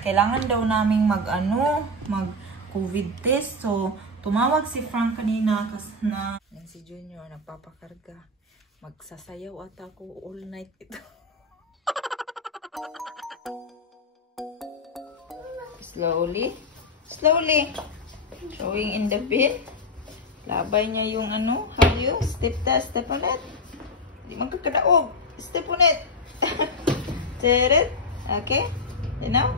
kailangan daw naming mag COVID test. So, tumawag si Frank kanina kasi na yan si Junior nagpapakarga. Magsasayaw ata ako all night ito. Slowly. Slowly. Throwing in the bin. Labay niya yung how you step on it. Di magkakadaog. Step on it. It. Okay. You know?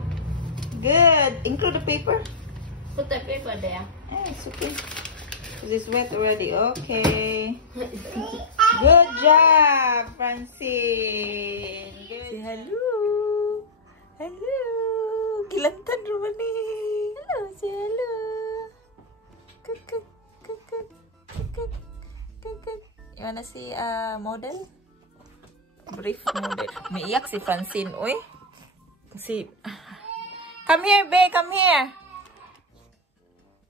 Good. Include the paper. Put the paper there. It's okay. It's wet already. Okay. Good job, Francine. Good. Say hello. Hello. Gilantan naman eh. Hello. Say hello. Kuk. You wanna see model? Brief model. Umiiyak si Francine, oy. Kasi come here, babe, come here.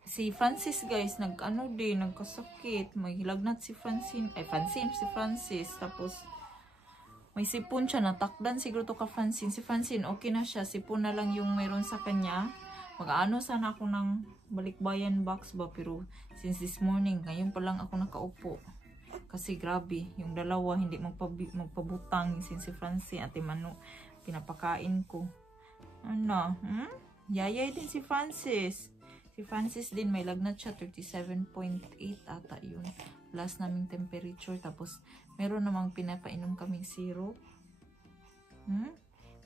Si Francis, guys, nagkasakit. May hilagnat si Francine. Ay, si Francis. Tapos, may sipon siya. Natakdan siguro to ka Francine. Si Francine, okay na siya. Sipon na lang yung mayroon sa kanya. Mag-ano sana ako ng balikbayan box ba. Pero, since this morning, ngayon pa lang ako nakaupo. Kasi grabe, yung dalawa hindi magpabutang. Since si Francine, ate Manu, pinapakain ko. Ano? Yayay din si Francis. Si Francis din, may lagnat siya, 37.8 ata yun. Last naming temperature. Tapos, meron namang pinapainom kaming syrup.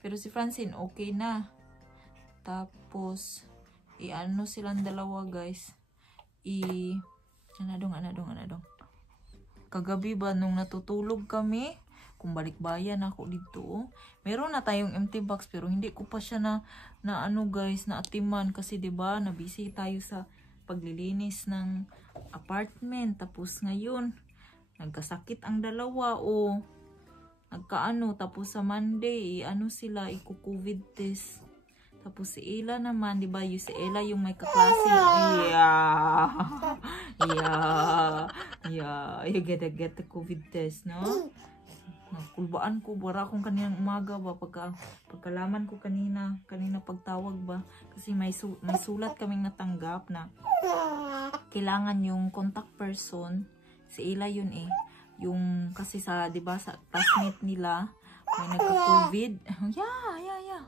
Pero si Francine, okay na. Tapos, i-ano silang dalawa, guys. Anadong. Kagabi ba, nung natutulog kami, kung balikbayan ako dito, meron na tayong empty box pero hindi ko pa siya na guys, na atiman kasi 'di ba, na busy tayo sa paglilinis ng apartment. Tapos ngayon, nagkasakit ang dalawa tapos sa Monday, sila i-COVID test. Tapos si Ella naman, 'di ba, si Ella yung may kaklase. You get the COVID test, no? Kulbaan ko, bara akong kaninang umaga ba, pagkalaman ko kanina pagtawag ba, kasi may sulat kaming natanggap na kailangan yung contact person, si Ella yun yung kasi sa, diba, sa classmate nila, may nagka-COVID. Yeah.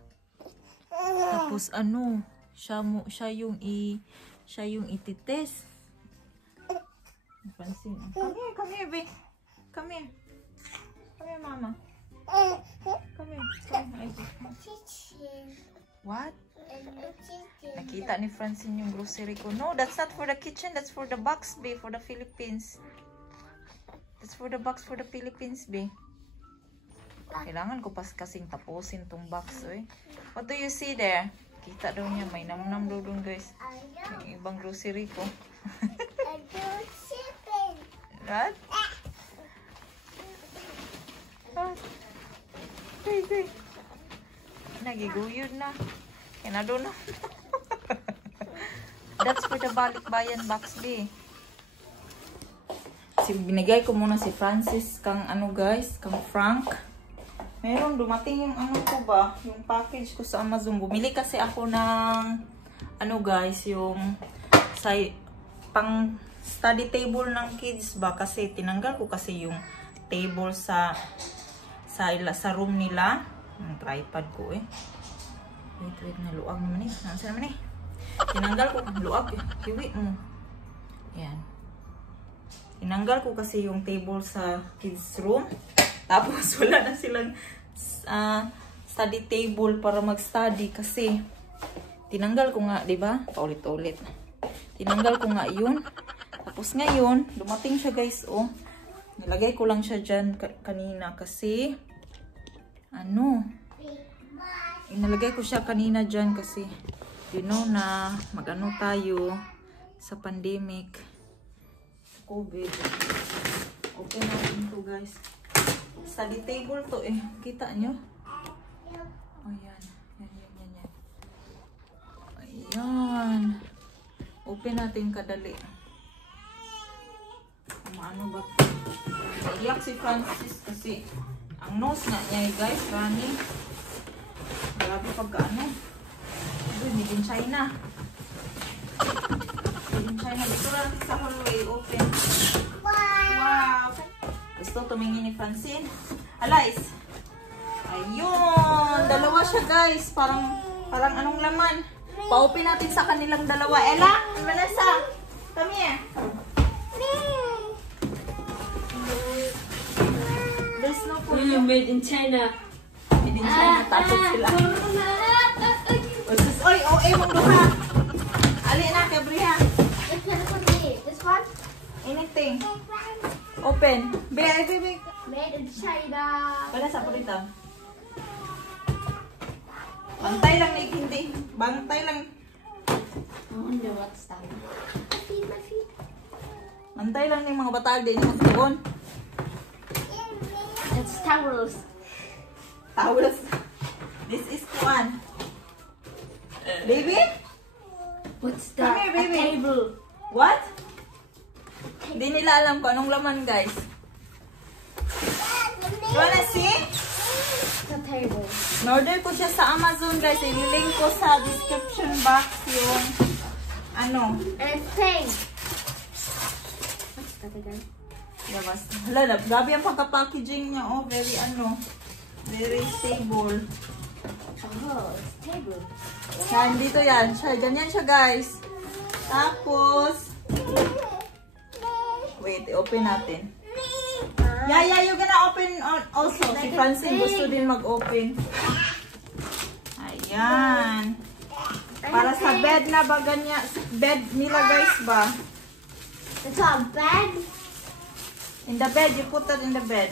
Tapos siya yung ititest. Pansin. Come here, babe. Come here. Come here, mama. Come here. What? Nakita ni Francine yung grocery ko. No, that's not for the kitchen. That's for the box, babe. For the Philippines. That's for the box for the Philippines, babe. Kailangan ko pas kasing tapusin tong box, oy. What do you see there? Kita daw niya. May nam-nam doon, guys. Yung ibang grocery ko. What? Hey. Nagiguyod na. Kinado na. That's for the balikbayan box, B. Binigay ko muna si Francis kang guys, kang Frank. Meron dumating yung ko ba, yung package ko sa Amazon. Bumili kasi ako ng guys, yung pang study table ng kids ba, kasi tinanggal ko kasi yung table sa room nila. Yung tripod ko Wait, naluag naman Nasaan naman Tinanggal ko, luag. Hiwi mo. Yan. Tinanggal ko kasi yung table sa kids room. Tapos wala na silang study table para mag-study kasi tinanggal ko nga, 'di ba? Paulit-ulit. Tinanggal ko nga 'yun. Tapos ngayon, dumating siya, guys, Nilagay ko lang siya diyan kanina kasi inalagay ko siya kanina diyan kasi you know na mag-ano tayo sa pandemic, sa COVID. Open natin to, guys. Study table to Kita nyo? Ayan. Yan. Ayan. Open natin kadali. Ano ba? Naiyak si Francis kasi ang nose nga niya, guys, running. Grabe pagka China. Made in China. Dito lang sa hallway. Open. Wow! Gusto tumingin ni Francine. Alice. Ayun! Dalawa siya guys. Parang anong laman. Pa-open natin sa kanilang dalawa. Ella, Vanessa, come here. There's no food. Made in China. Made in China. Tapos sila. Oy, mong duha. Ali na, kabriha. This one? Anything. Open. Baby. Made in China. Vanessa, put it down. Bantay lang na hindi. Bantay lang. I wonder what's that. My feet. Bantay lang ng mga batag. Di niyo magtuon. It's towels. Towels. This is one. Baby? What's Come that? here, baby. A table. What? Hindi nila alam kung anong laman, guys. You wanna see? It's a table. In-order ko siya sa Amazon, guys. I-link ko sa description box yung ano. And thing. What's that again? Labas. Hala, grabe ang pagka-packaging niya. Oh, very very stable. Oh, it's table. Yan, dito yan. Ganyan siya, guys. Tapos, wait, i-open natin. Yeah, you're gonna open also. Si Francine gusto din mag-open. Ayan. Para sa bed na ba ganyan? Bed nila, guys, ba? It's a bed. In the bed, you put that in the bed.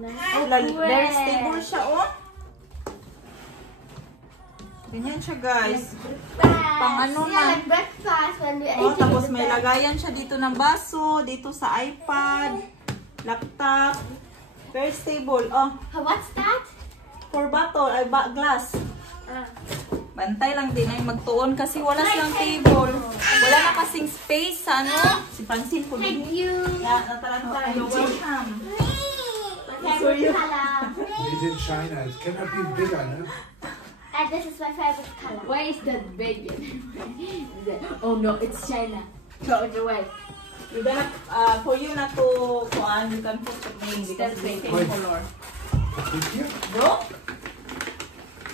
Oh, very stable siya, oh. Ganyan siya, guys. Pang ano na. Like breakfast when we Oh, tapos may lagayan siya dito ng baso, dito sa iPad, laptop. Very stable. Oh, What's that? for bottle, glass. Bantay lang din ay magtuon kasi wala silang table. Wala na kasing space sa ano. Si Francine po din. Thank you. Yeah, nataranta. You're welcome. My favorite color. Made in China. It cannot be bigger, no? And this is my favorite color. Why is that big? Oh no, it's China. Throw it away. You're gonna, for you not to, you can put the name because it's the same color. Here? Bro?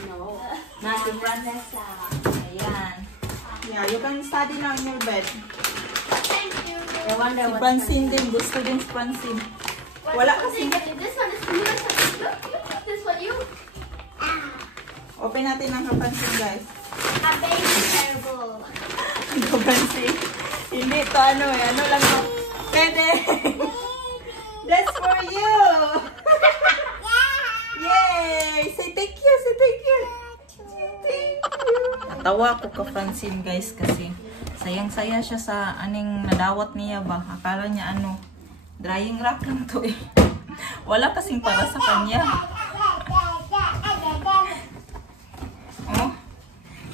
No. Nasi Vanessa. Ayan. Yeah, you can study now in your bed. Thank you. I wonder Si what's Francine din, gusto din si Francine. Wala kasi. This one is for you. Look, this one you. Open natin ang kapansin, guys. A baby table. Ang kapansin. Hindi to ano lang to. Pwede. That's for you. Yay! Say thank you, say thank you. Thank you. Natawa ko ka Francine, guys, kasi sayang-saya siya sa aning nadawat niya ba. Akala niya drying rack lang to eh. Wala kasing para sa kanya. Oh,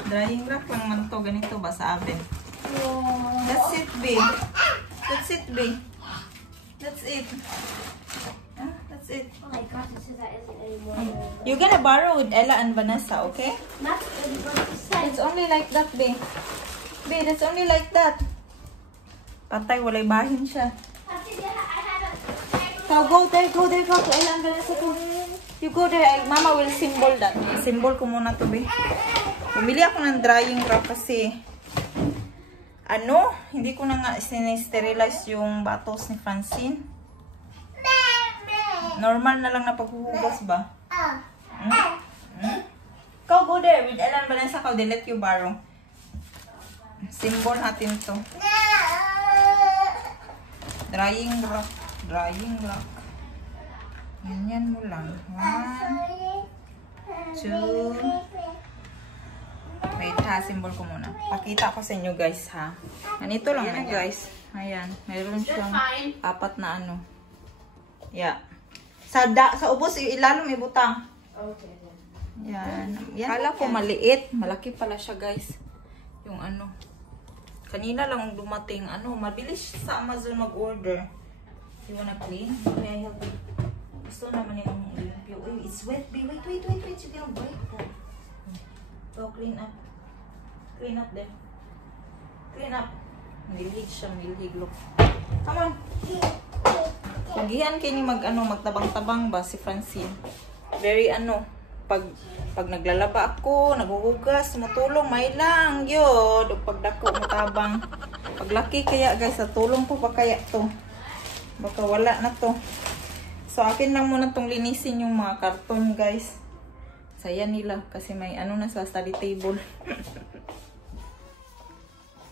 drying rack lang man to. Ganito ba sa oven? That's it, babe. That's it, babe. That's it. That's it. Oh my gosh, this is that isn't anymore. You're gonna borrow with Ella and Vanessa, okay? Not what you said. It's only like that, babe. Babe, it's only like that. Patay, walay bahin siya. So, go there, go to Ella and Vanessa. Go. You go there. Mama will symbol that. Symbol ko muna to, babe. Bumili ako ng drying rack kasi hindi ko na nga sinisterilize yung bottles ni Francine. Normal na lang na paghuhugas ba? Go there with Ella and Vanessa. They let you borrow. Symbol natin to. Drying rack. Drying rack. Ganyan mo lang. 1, 2. Wait ha, symbol ko muna. Pakita ko sa inyo guys ha. Ganito lang na guys. Ayan. Mayroon siyang 4 na Yeah. Sa ubos, ilalong ibutang. Okay. Yan. Kala ko maliit. Malaki pala siya guys. Yung kanina lang dumating. Mabilis sa Amazon mag-order. You wanna clean? May I help you? Gusto naman yung limpyo. It's wet. Wait. You're gonna break that. Go clean up. Clean up there. Clean up. Milhig siya, milhig. Look. Come on. Lagihan kayo ni magtabang-tabang ba si Francine. Very pag naglalaba ako, naghuhugas, matulong, may lang, yun. Pag dako, matabang. Paglaki kaya guys, sa tulong ko pa kaya to. Baka wala na to. So, akin lang muna tong linisin yung mga karton guys. Saya nila kasi may na sa study table.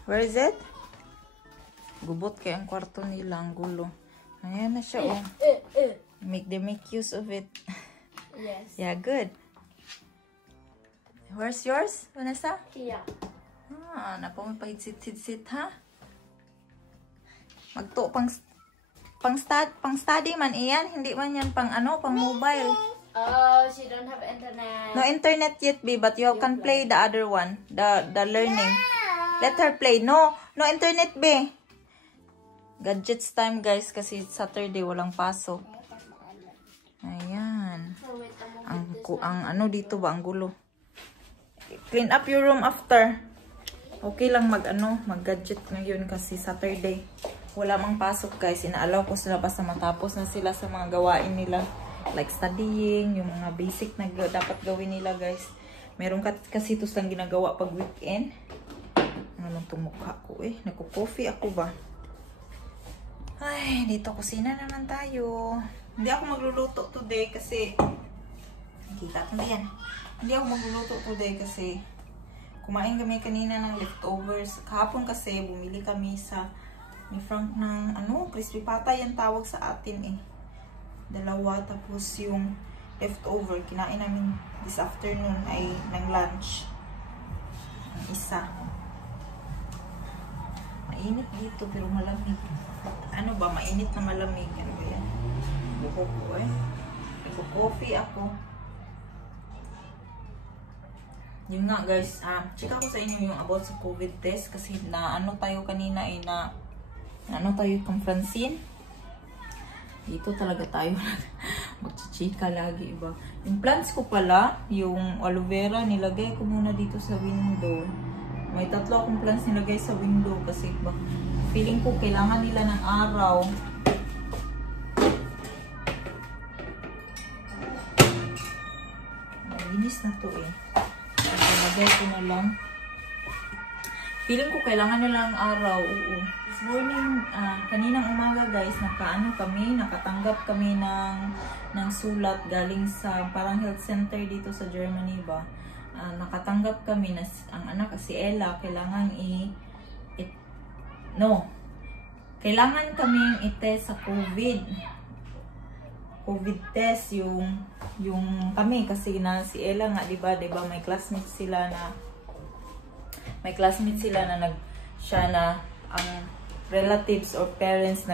Where is it? Gubot kaya ang kwarto nila, ang gulo. Ayan na siya, oh. They make use of it. Yes. Yeah, good. Where's yours, Vanessa? Yeah. Napamipahidsit-hidsit, ha? Magto pang study man iyan, hindi man yan pang pang mobile. Oh, she don't have internet. No internet yet, B, but you can play the other one, the learning. Let her play. No internet, B. Gadgets time, guys, kasi Saturday walang pasok. Ayan. Ang dito ba, ang gulo. Clean up your room after. Okay lang mag-gadget ngayon kasi Saturday. Wala mang pasok, guys. Inaalaw ko sila basta matapos na sila sa mga gawain nila. Like studying, yung mga basic na dapat gawin nila, guys. Meron kasi ito lang ginagawa pag weekend. Ano lang itong mukha ko eh. Nagko-coffee ako ba? Ay, dito kusina naman tayo. Hindi ako magluluto today kasi kita ko yan. Hindi ako magluluto today kasi kumain kami kanina ng leftovers. Kahapon kasi bumili kami ni Frank ng crispy pata yan tawag sa atin eh. 2, tapos yung leftover kinain namin this afternoon ay ng lunch. Ang isa. Mainit dito pero malamig. Mainit na malamig. Ano ba yan? Buko ko eh. Nagko-coffee ako. Yun nga guys, check ako sa inyo yung about sa COVID test kasi tayo kanina eh tayo kang Francine. Dito talaga tayo magchichika lagi iba. Yung plants ko pala, yung aloe vera, nilagay ko muna dito sa window. May 3 akong plants nilagay sa window kasi feeling ko kailangan nila ng araw. Malinis na to eh. Nilagay ko na lang. Feeling ko kailangan nila ng araw. Oo. This morning, kaninang umaga guys, nakatanggap kami ng sulat galing sa parang health center dito sa Germany ba. Nakatanggap kami na ang anak si Ella kailangan kailangan kaming i-test sa COVID test yung kami kasi si Ella nga diba may classmates sila na ang relatives or parents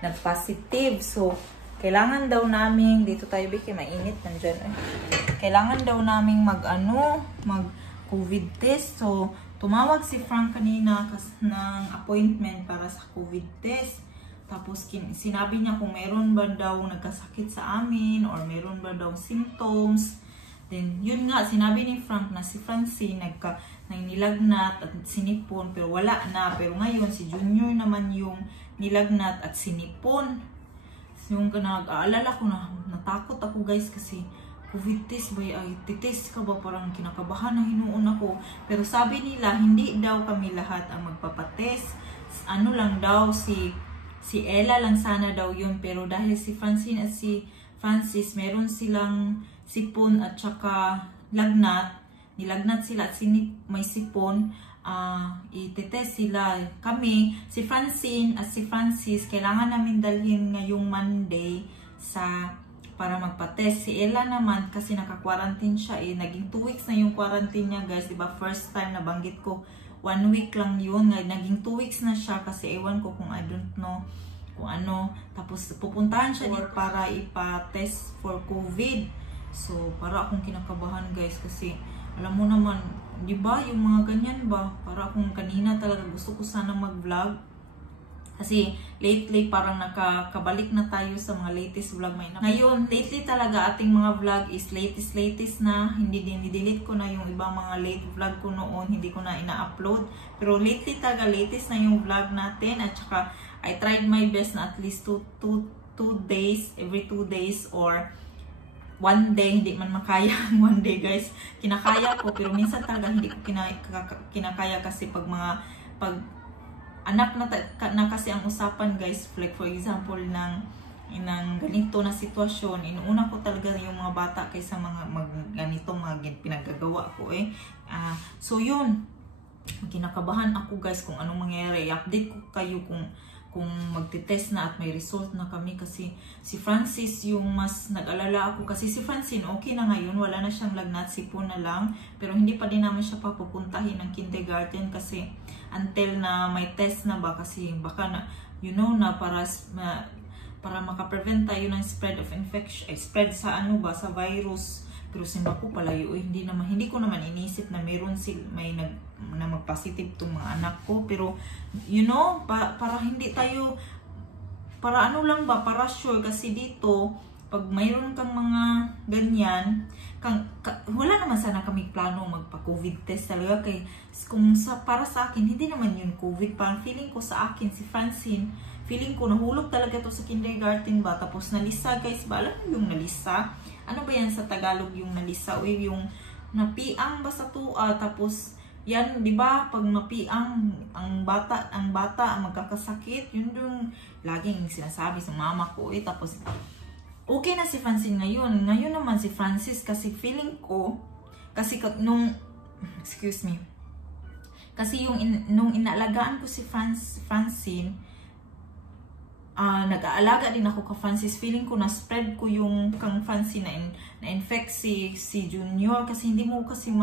nag-positive. So kailangan daw namin dito tayo mainit nandiyan kailangan daw naming mag COVID test. So tumawag si Frank kanina ng appointment para sa COVID test. Tapos sinabi niya kung meron ba daw nagkasakit sa amin or meron ba daw symptoms. Then yun nga, sinabi ni Frank na si Francine nilagnat at sinipon pero wala na. Pero ngayon si Junior naman yung nilagnat at sinipon. So, yung nag-aalala ko natakot ako guys kasi COVID test ba ay titest ka ba, parang kinakabahan na hinuon ako. Pero sabi nila hindi daw kami lahat ang magpapatest. Lang daw si Ella lang sana daw yun, pero dahil si Francine at si Francis meron silang sipon at saka nilagnat sila at may sipon, itetest sila. Kami, si Francine at si Francis, kailangan namin dalhin ngayong Monday para magpa-test. Si Ella naman, kasi naka-quarantine siya naging 2 weeks na yung quarantine niya guys, diba? First time nabanggit ko, 1 week lang yun. Naging 2 weeks na siya kasi ewan ko kung I don't know kung ano. Tapos pupuntahan siya dito para ipa-test for COVID. So, para akong kinakabahan guys kasi alam mo naman, di ba yung mga ganyan ba? Para akong kanina talaga gusto ko sana mag-vlog. Kasi lately parang nakakabalik na tayo sa mga latest vlog. Ngayon, lately talaga ating mga vlog is latest na. Hindi delete ko na yung ibang mga late vlog ko noon. Hindi ko na ina-upload. Pero lately talaga latest na yung vlog natin. At saka I tried my best na at least 2 days, every 2 days or 1 day. Hindi man makaya 1 day guys. Kinakaya ko pero minsan talaga hindi ko kinakaya kasi pag anak na kasi ang usapan guys, like for example ng ganito na sitwasyon, inuuna ko talaga yung mga bata kaysa mga ganitong mga pinagagawa ko so yun, kinakabahan ako guys kung anong mangyayari. I-update ko kayo kung magte-test na at may result na kami, kasi si Francis yung mas nag-alala ako, kasi si Francine okay na ngayon, wala na siyang lagnat, sipon na lang, pero hindi pa din naman siya papupuntahin ng kindergarten kasi until na may test na ba, kasi baka na na para makaprevent tayo ng spread of infection, spread sa sa virus. Pero simba ko palayo, hindi ko naman inisip na may magpositive tong mga anak ko. Pero para hindi tayo, para para sure, kasi dito pag mayroon kang mga ganyan, wala naman sana kami plano magpa-COVID test talaga, kay para sa akin hindi naman yun COVID. Parang feeling ko sa akin, si Francine, feeling ko nahulog talaga to sa kindergarten ba, tapos nalisa guys ba, alam mo yung nalisa, ano ba yan sa Tagalog yung nalisa, o yung napiang ba sa tua, tapos yan, di ba, pag mapiang ang bata magkakasakit, yun yung laging sinasabi sa mama ko tapos okay na si Francine ngayon naman si Francis, kasi feeling ko, kasi nung inaalagaan ko si Francine, nag-aalaga din ako ka Francis, feeling ko na spread ko yung kang Francine na-infect si Junior, kasi hindi mo kasi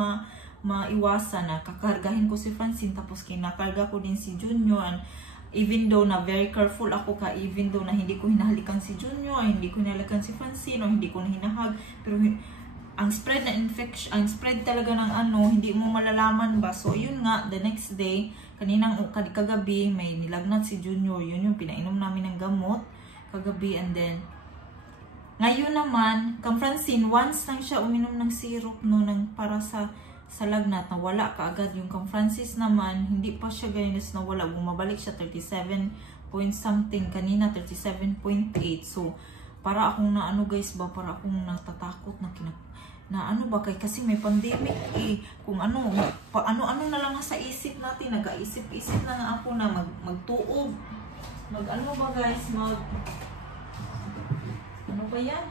maiwasan na kakargahin ko si Francine, tapos kinakarga ko din si Junior. And even though na very careful ako even though na hindi ko hinahalikan si Junior, hindi ko hinahalikan si Francine, o hindi ko na hinahag, pero ang spread na infection, ang spread talaga ng hindi mo malalaman ba. So yun nga, the next day, kagabi may nilagnat si Junior, yun yung pinainom namin ng gamot kagabi. And then ngayon naman, kang Francine, once lang siya uminom ng syrup para sa lagnat, nawala kaagad. Yung kang Francis naman, hindi pa siya ganyan nawala, bumabalik siya 37 point something, kanina 37.8. So para akong guys ba, para akong natatakot kasi may pandemic kung ano na lang sa isip natin, nag-isip-isip na nga ako na magtuob, ba guys, ano ba yan,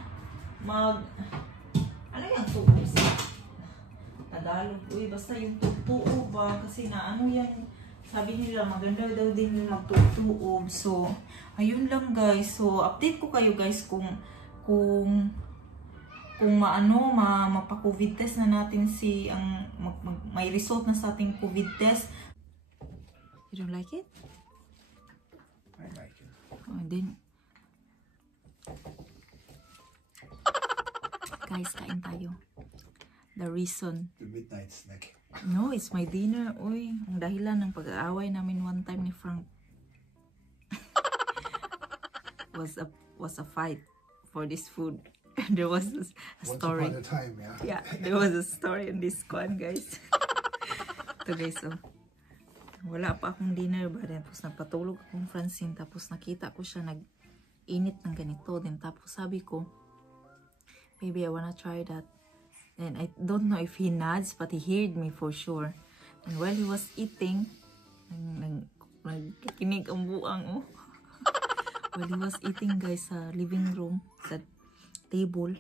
ano yung tuob sa Tagalog, basta yung tuob ba, kasi yan, sabi nila maganda daw din yung magtuob. So ayun lang guys, so update ko kayo guys kung mapa-COVID test na natin may result na sa ating COVID test. You don't like it? I like it. Oh, then guys, kain tayo. The reason. The midnight snack. No, it's my dinner. Ang dahilan ng pag-aaway namin one time ni Frank was a fight for this food. There was a story. Once upon a time, Yeah, there was a story in this one, guys. Ito guys, wala pa akong dinner ba, tapos nagpatulog akong Francine, tapos nakita ko siya nag-init ng ganito, then tapos sabi ko, maybe I wanna try that. And I don't know if he nods, but he heard me for sure. And while he was eating, nagkikinig ang buang while he was eating guys sa living room, sa table,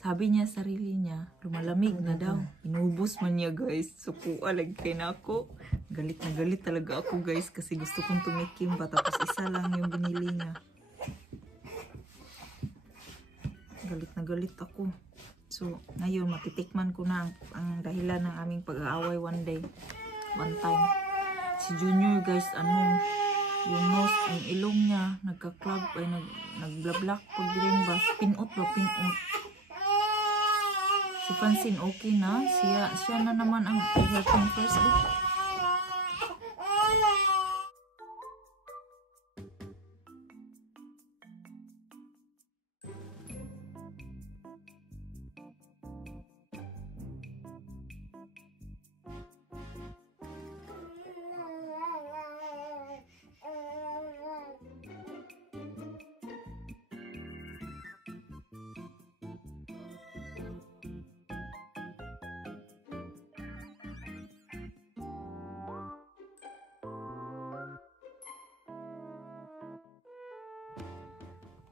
sabi niya sarili niya, lumalamig na daw. Inubos man niya guys. So lagkay na ako. Galit na galit talaga ako guys, kasi gusto kong tumikim ba, tapos isa lang yung binili niya. Galit na galit ako. So ngayon matitikman ko na ang dahilan ng aming pag-aaway one time. Si Junior guys, yung nose, ang ilong niya, nagka-club, nagblablock pag rin ba, pinot. Si Francine, okay na. Siya na naman ang overcome first.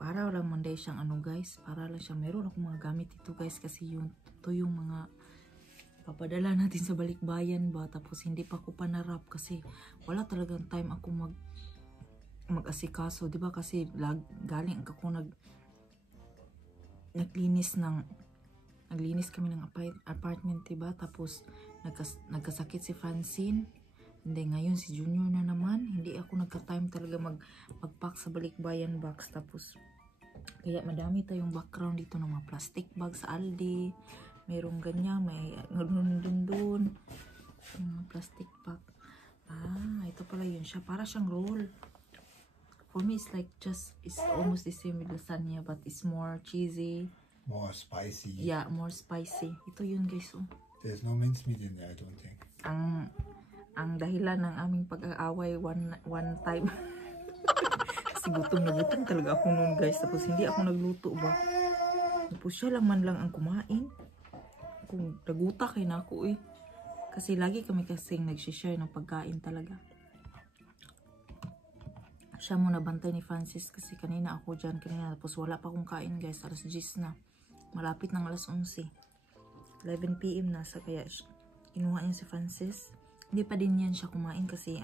para lang Monday siyang ano guys, para lang siya, meron akong mga gamit ito guys, kasi ito yung mga papadala natin sa balikbayan ba, tapos hindi pa ako panarap kasi wala talagang time ako mag-asikaso, di ba, kasi galing ako naglinis kami ng apartment, diba, tapos nagkasakit si Francine. Hindi, ngayon si Junior na naman. Hindi ako nagka-time talaga mag-pack sa balikbayan box. Tapos, kaya madami tayong background dito ng mga plastic bag sa Aldi. Mayroong ganyan, may dun. Yung plastic bag. Ito pala yun siya. Para siyang roll. For me, it's almost the same with lasagna, but it's more cheesy. More spicy. Yeah, more spicy. Ito yun guys, oh. There's no mincemeat in there, I don't think. Ang dahilan ng aming pag-aaway one time. Kasi gutom talaga ako noon guys. Tapos hindi ako nagluto ba. Tapos siya lang ang kumain. Kung naguta kay na ako eh. Kasi lagi kami kasing nagsishare ng pagkain talaga. Siya muna bantay ni Francis kasi kanina ako dyan. Tapos wala pa akong kain guys. Alas 10 na. Malapit ng alas 11. 11 PM na. Kaya kinuha niya si Francis. Hindi pa din yan siya kumain kasi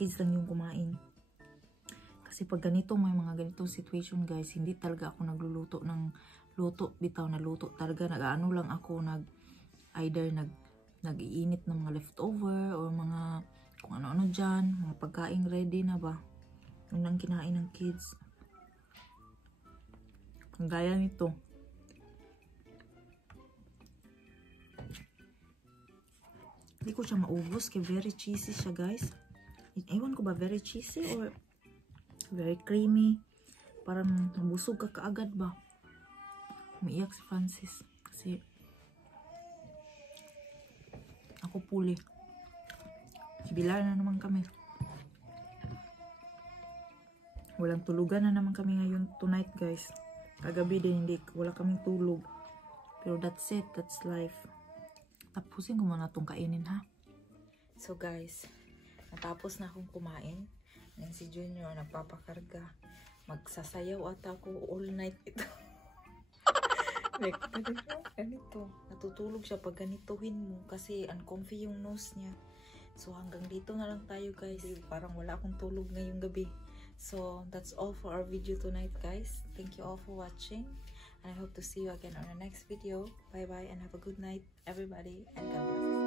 kids lang yung kumain. Kasi pag ganito, may mga ganitong situation guys, hindi talaga ako nagluluto ng bitaw na luto. Talaga nag-ano lang ako, either nag-iinit ng mga leftover or mga kung ano-ano dyan, mga pagkain ready na ba. Yun lang kinain ng kids. Ang gaya nito. Hindi ko siya maubos kaya very cheesy siya guys. Ewan ko ba very cheesy or very creamy. Parang nabusog ka kaagad ba. Umiiyak si Francis kasi ako puli. Bilar na naman kami. Walang tulugan na naman kami ngayon tonight guys. Kagabi din wala kaming tulog. Pero that's it, that's life. Tapusin ko muna itong kainin ha. So guys, natapos na akong kumain. Ngayon si Junior nagpapakarga. Magsasayaw ata ako all night ito. Like, ganito. Natutulog siya pag ganituhin mo kasi uncomfy yung nose niya. So hanggang dito na lang tayo guys. Parang wala akong tulog ngayong gabi. So that's all for our video tonight guys. Thank you all for watching. And I hope to see you again on the next video. Bye bye and have a good night everybody and God bless.